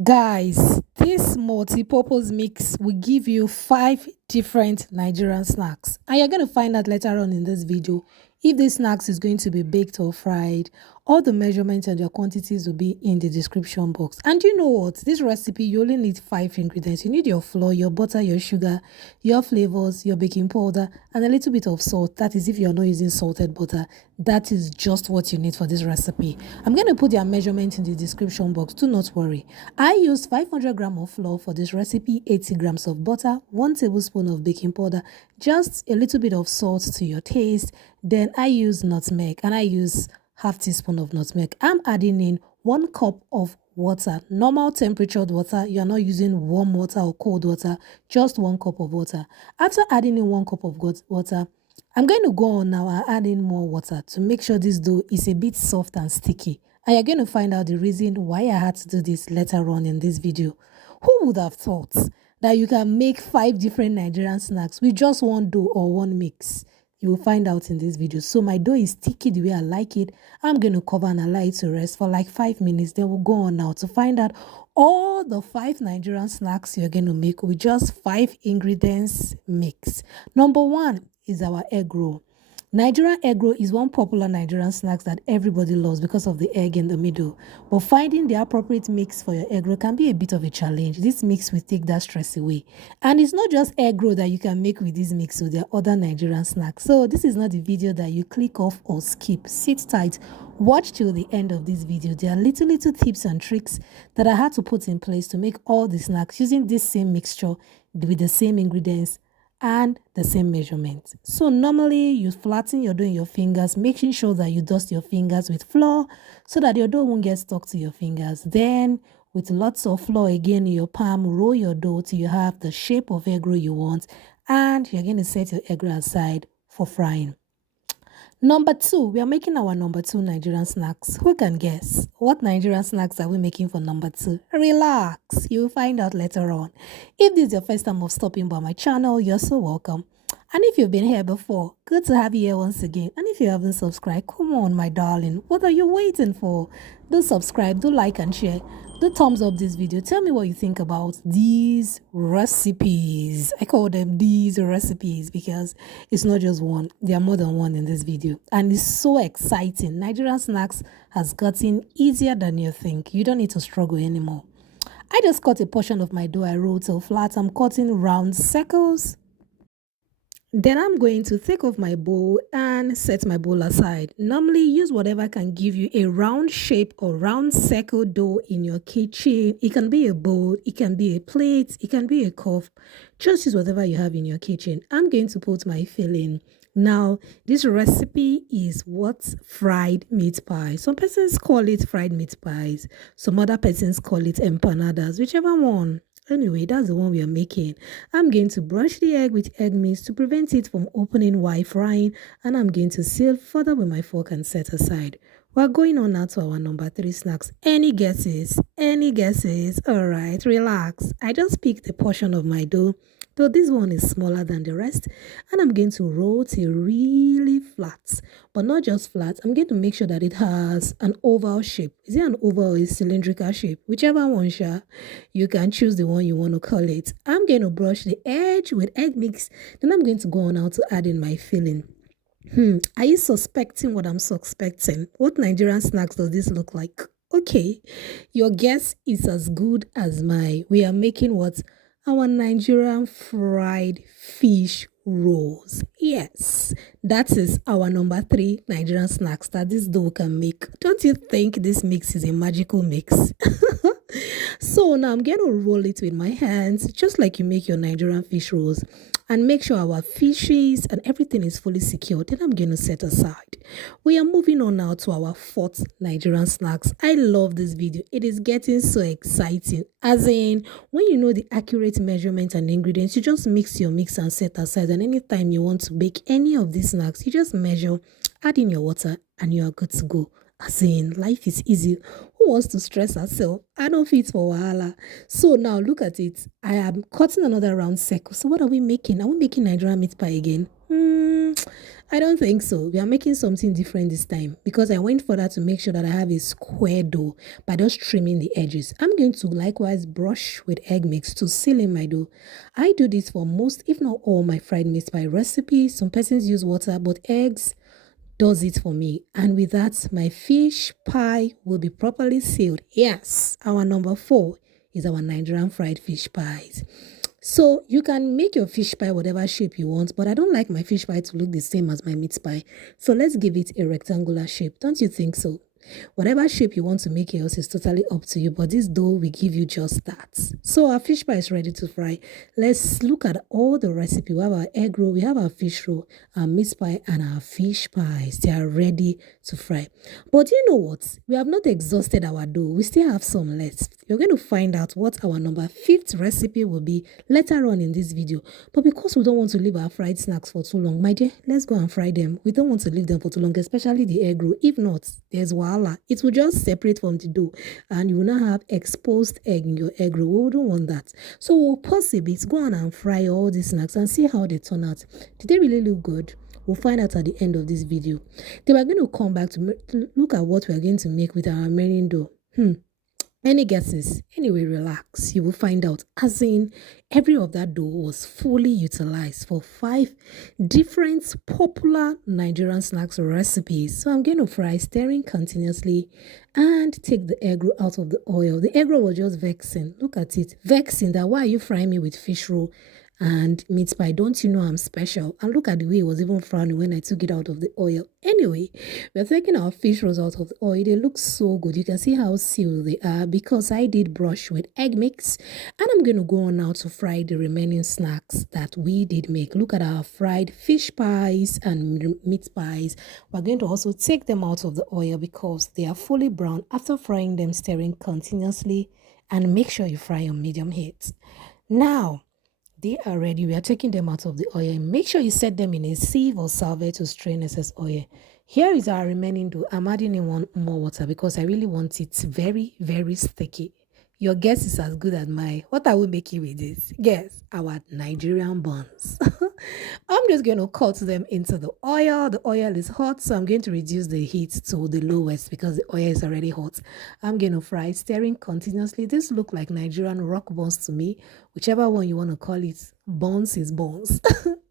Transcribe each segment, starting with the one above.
Guys, this multi-purpose mix will give you 5 different Nigerian snacks. And you're going to find out later on in this video if this snacks is going to be baked or fried. All the measurements and their quantities will be in the description box. And you know what? This recipe, you only need 5 ingredients. You need your flour, your butter, your sugar, your flavors, your baking powder, and a little bit of salt. That is if you're not using salted butter. That is just what you need for this recipe. I'm going to put their measurement in the description box. Do not worry. I used 500 grams of flour for this recipe, 80 grams of butter, 1 tablespoon of baking powder, just a little bit of salt to your taste. Then I use nutmeg, and I use half teaspoon of nutmeg. I'm adding in 1 cup of water, normal temperatured water. You're not using warm water or cold water, just 1 cup of water. After adding in 1 cup of water, I'm going to go on now and add in more water to make sure this dough is a bit soft and sticky. And you're going to find out the reason why I had to do this later on in this video. Who would have thought that you can make 5 different Nigerian snacks with just one dough or one mix? You will find out in this video. So my dough is sticky the way I like it. I'm going to cover and allow it to rest for like 5 minutes. Then we'll go on now to find out all the 5 Nigerian snacks you're going to make with just 5 ingredients mix. Number 1 is our egg roll. Nigerian egg roll is one popular Nigerian snack that everybody loves because of the egg in the middle. But finding the appropriate mix for your egg roll can be a bit of a challenge. This mix will take that stress away. And it's not just egg roll that you can make with this mix, so there are other Nigerian snacks. So this is not the video that you click off or skip. Sit tight. Watch till the end of this video. There are little tips and tricks that I had to put in place to make all the snacks using this same mixture with the same ingredients and the same measurement. So normally you flatten your dough in your fingers, making sure that you dust your fingers with flour so that your dough won't get stuck to your fingers. Then with lots of flour again in your palm, roll your dough till you have the shape of egg roll you want, and you're going to set your egg roll aside for frying. Number 2, we are making our number 2 Nigerian snacks. Who can guess? What Nigerian snacks are we making for number 2? Relax, you'll find out later on. If this is your first time of stopping by my channel, you're so welcome. And if you've been here before, good to have you here once again. And if you haven't subscribed, come on, my darling. What are you waiting for? Do subscribe, do like and share. Do thumbs up this video. Tell me what you think about these recipes. I call them these recipes because it's not just one. There are more than one in this video. And it's so exciting. Nigerian snacks has gotten easier than you think. You don't need to struggle anymore. I just cut a portion of my dough. I rolled till flat. I'm cutting round circles. Then I'm going to take off my bowl and set my bowl aside. Normally use whatever can give you a round shape or round circle dough in your kitchen. It can be a bowl, it can be a plate, it can be a cup. Just use whatever you have in your kitchen. I'm going to put my filling. Now, this recipe is what? Fried meat pie. Some persons call it fried meat pies. Some other persons call it empanadas, whichever one. Anyway, that's the one we are making. I'm going to brush the egg with egg mix to prevent it from opening while frying, and I'm going to seal further with my fork and set aside. We're going on now to our number 3 snacks. Any guesses? Any guesses? Alright, relax. I just picked a portion of my dough, though this one is smaller than the rest, and I'm going to roll till really flat. But not just flat, I'm going to make sure that it has an oval shape. Is it an oval or a cylindrical shape? Whichever one, you can choose the one you want to call it. I'm going to brush the edge with egg mix. Then I'm going to go on now to add in my filling. Are you suspecting what I'm suspecting? What Nigerian snacks does this look like? Okay, your guess is as good as mine. We are making what? Our Nigerian fried fish rolls. Yes, that is our number 3 Nigerian snacks that this dough can make. Don't you think this mix is a magical mix? So now I'm going to roll it with my hands, just like you make your Nigerian fish rolls, and make sure our fishes and everything is fully secured. Then I'm going to set aside. We are moving on now to our 4th Nigerian snacks. I love this video. It is getting so exciting. As in, when you know the accurate measurement and ingredients, you just mix your mix and set aside. And anytime you want to bake any of these snacks, you just measure, add in your water, and you are good to go. As in, life is easy. Who wants to stress herself? I don't fit for wahala. So now look at it. I am cutting another round circle. So what are we making? Are we making Nigerian meat pie again? I don't think so. We are making something different this time because I went further to make sure that I have a square dough by just trimming the edges. I'm going to likewise brush with egg mix to seal in my dough. I do this for most, if not all, my fried meat pie recipes. Some persons use water, but eggs does it for me. And with that, my fish pie will be properly sealed. Yes, our number 4 is our Nigerian fried fish pies. So you can make your fish pie whatever shape you want, but I don't like my fish pie to look the same as my meat pie. So let's give it a rectangular shape. Don't you think so? Whatever shape you want to make yours is totally up to you, but this dough will give you just that. So our fish pie is ready to fry. Let's look at all the recipe. We have our egg roll, we have our fish roll, our meat pie, and our fish pies. They are ready to fry. But you know what? We have not exhausted our dough. We still have some left. You're going to find out what our number 5th recipe will be later on in this video. But because we don't want to leave our fried snacks for too long, my dear, let's go and fry them. We don't want to leave them for too long, especially the egg roll. If not, there's wahala. It will just separate from the dough and you will not have exposed egg in your egg roll. We don't want that. So we'll pause a bit, go on and fry all these snacks and see how they turn out. Did they really look good? We'll find out at the end of this video. Then we're going to come back to look at what we're going to make with our remaining dough. Any guesses? Anyway, relax. You will find out. As in, every of that dough was fully utilized for 5 different popular Nigerian snacks recipes. So I'm going to fry, stirring continuously, and take the egg roll out of the oil. The egg roll was just vexing. Look at it. Vexing that why are you frying me with fish roll and meat pie? Don't you know I'm special? And look at the way it was even frowning when I took it out of the oil. Anyway, we're taking our fish rolls out of the oil. They look so good. You can see how sealed they are because I did brush with egg mix. And I'm going to go on now to fry the remaining snacks that we did make. Look at our fried fish pies and meat pies. We're going to also take them out of the oil because they are fully brown. After frying them, stirring continuously, and make sure you fry on medium heat. Now, they are ready. We are taking them out of the oil. Make sure you set them in a sieve or salver to strain excess oil. Here is our remaining dough. I'm adding in one more water because I really want it very, very sticky. Your guess is as good as mine. What are we making with this? Guess, our Nigerian buns. I'm just going to cut them into the oil. The oil is hot, so I'm going to reduce the heat to the lowest because the oil is already hot. I'm going to fry, stirring continuously. This look like Nigerian rock buns to me. Whichever one you want to call it, buns is buns.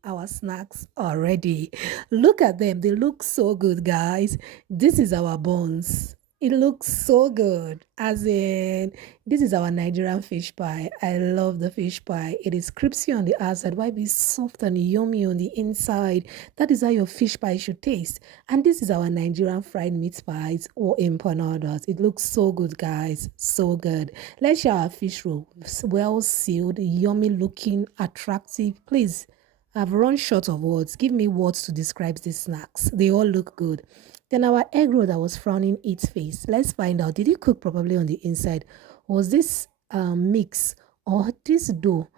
Our snacks are ready. Look at them. They look so good, guys. This is our buns. It looks so good. As in, this is our Nigerian fish pie. I love the fish pie. It is crispy on the outside, while it is soft and yummy on the inside. That is how your fish pie should taste. And this is our Nigerian fried meat pies or empanadas. It looks so good, guys. So good. Let's share our fish roll. Well sealed, yummy looking, attractive. Please, I've run short of words. Give me words to describe these snacks. They all look good. Then our egg roll that was frowning its face. Let's find out. Did it cook properly on the inside? Was this mix or this dough,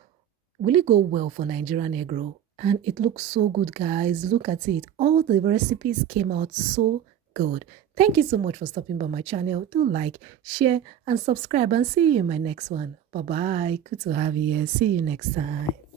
will it go well for Nigerian egg roll? And it looks so good, guys. Look at it. All the recipes came out so good. Thank you so much for stopping by my channel. Do like, share, and subscribe. And see you in my next one. Bye-bye. Good to have you here. See you next time.